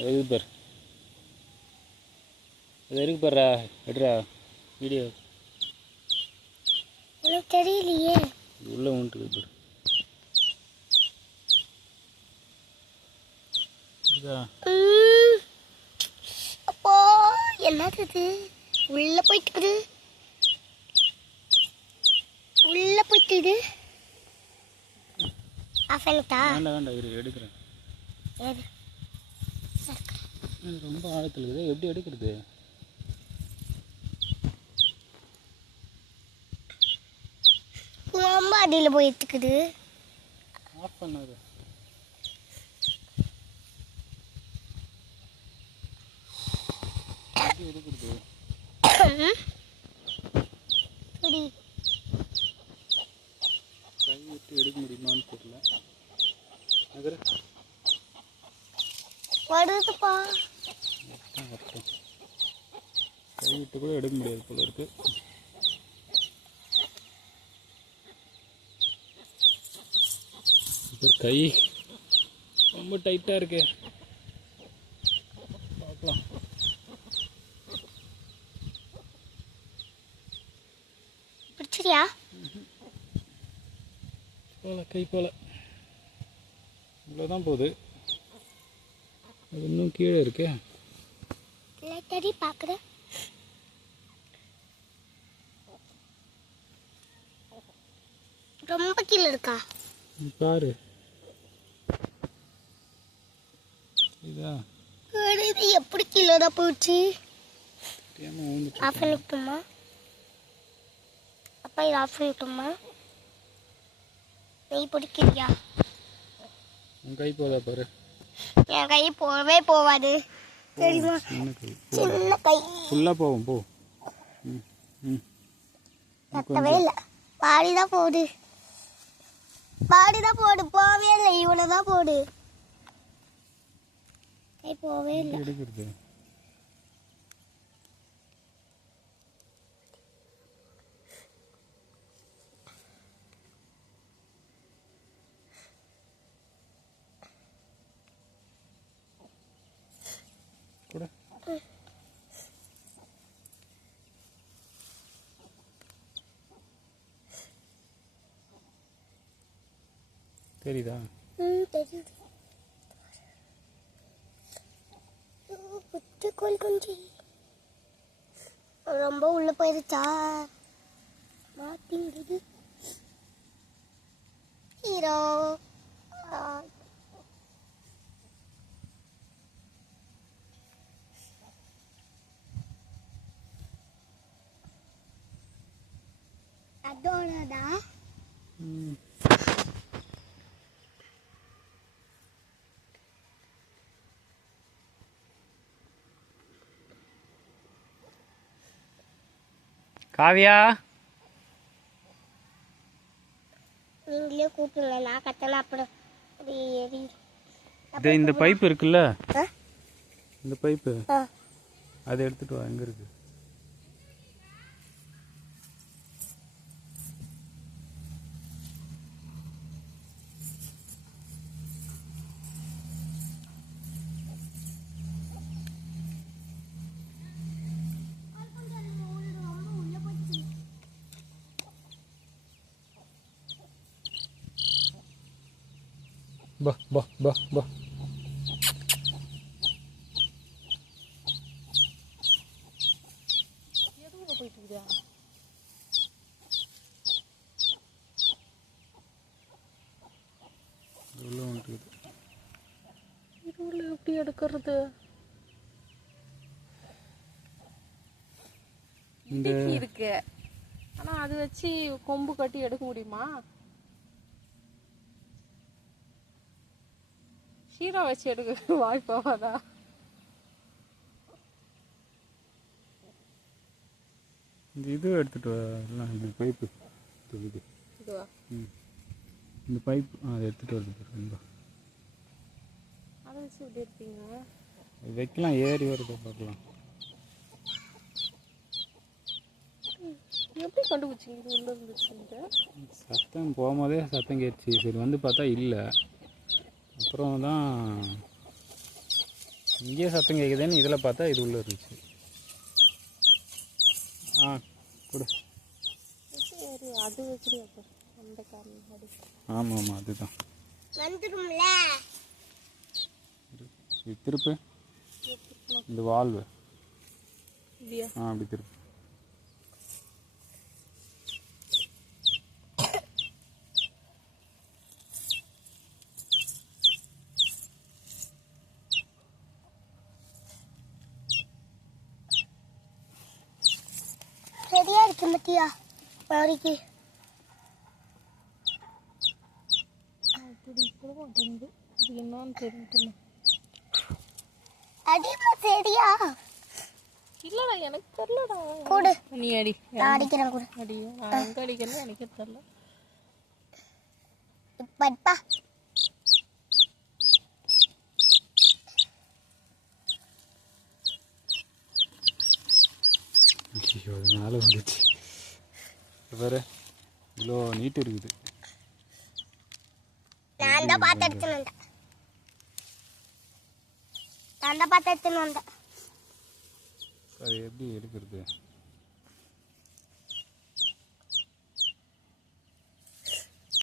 அது பாரு, அது இருக்கு பாருடா, எடுறா வீடியோ. எனக்கு தெரியலையே. உள்ள வந்துட்டு அப்போ என்னது இது? உள்ள போயிட்டு உள்ள போயிட்டு ஆஃபன்ட்டா? வேண்டாம் இரு, எடுக்கிறேன். ரொம்ப ஆழத்தில் இருக்குது, எப்படி எடுக்கிறது? ரொம்ப அடியில் போய் எடுத்துக்குது. ஆஃப் பண்ணாது. எப்படி எடுக்கிறது? சரி, கை விட்டு எடுக்க முடியுமான்னு தெரியல. நகர வருதுப்பா. கை விட்டு கூட எடுக்க முடியாது போல இருக்கு. கை ரொம்ப டைட்டாக இருக்கு. பார்க்கலாம். பிடிச்சிரியா? போல கை போல இவ்வளோதான் போகுது. அது இன்னும் கீழே இருக்கே. தெரி பார்க்குறேன். ரொம்ப கீழே இருக்கா பாரு. இதா இது எப்படி கீழே போச்சு? ஆஃப் பண்ணிட்டுமா? அப்பா இது ஆஃப் பண்ணிட்டுமா? கை பிடிக்கிறியா? உன் கை போதா பாரு. என் கை போகவே போவாது தெரியுமா? சின்ன கை ஃபுல்லாக போகும். போ. கத்தவே இல்லை. பாடிதான் போடு, பாடிதான் போடு. போவே இல்லை. இவ்வளோதான் போடு. கை போவே இல்லை. எடுக்கிறது கூட. தெரியுதா? தெரியுது. குஞ்சு ரொம்ப உள்ள போயிருச்சா? மாட்டிங்குது ஹீரோ. அதோடதா காவியா, நீங்களே கூப்பிடுங்க. நான் கத்தனா அப்புறம் இந்த பைப்பு இருக்குல்ல, இந்த பைப்பு அதை எடுத்துட்டு வா. எங்க இருக்கு? பா பா பா பா. எப்படி எடுக்கிறது? இருக்கு, ஆனா அது வச்சு கொம்பு கட்டி எடுக்க முடியுமா? ஷீரா வச்சு எடுக்க வாய்ப்பாவாதா? இந்த இது எடுத்துட்டு வா. இந்த பைப்பு இதுவா? இந்த பைப் அதை எடுத்துட்டு வருது. அதை வச்சு எப்படி எடுப்பீங்க? வைக்கலாம், ஏறி வருது பார்க்கலாம். எப்படி கண்டுபிடிச்சிங்க இது உள்ள இருந்துச்சுன்ட்டு? சத்தம் போகும்போதே சத்தம் கேட்டுச்சு. சரி வந்து பார்த்தா இல்லை. அப்புறம் தான் இங்கேயே சத்தம் கேட்குதுன்னு இதில் பார்த்தா இது உள்ளே இருந்துச்சு. ஆ கொடு. சரி அது வச்சுரு அப்போ அந்த காரணம். ஆமாம் ஆமாம் அதுதான். வந்துடும்ல. இது திருப்பு இந்த வால்வு. இல்லையா? அப்படி திருப்பு. சரியா இருக்கு மத்தியா மாறிக்கு. அப்படி போட மாட்டேங்குது. இது என்னன்னு தெரியும். அடிமா சரியா இல்லடா எனக்கு தெரியலடா. கூடு நீ அடி. நான் அடிக்கிறேன் கூடு. அடியா நான் எங்கே அடிக்கிறேன்னு எனக்கு தெரியல. இப்பா ஐயோ அது மேலே வந்துச்சு வேறு இவ்வளோ நீட்டு இருக்குது. நான் தான் பார்த்து எடுத்துன்னு வந்தேன். நான் தான் பார்த்து எடுத்துன்னு வந்தேன். அது எப்படி எடுக்கிறது?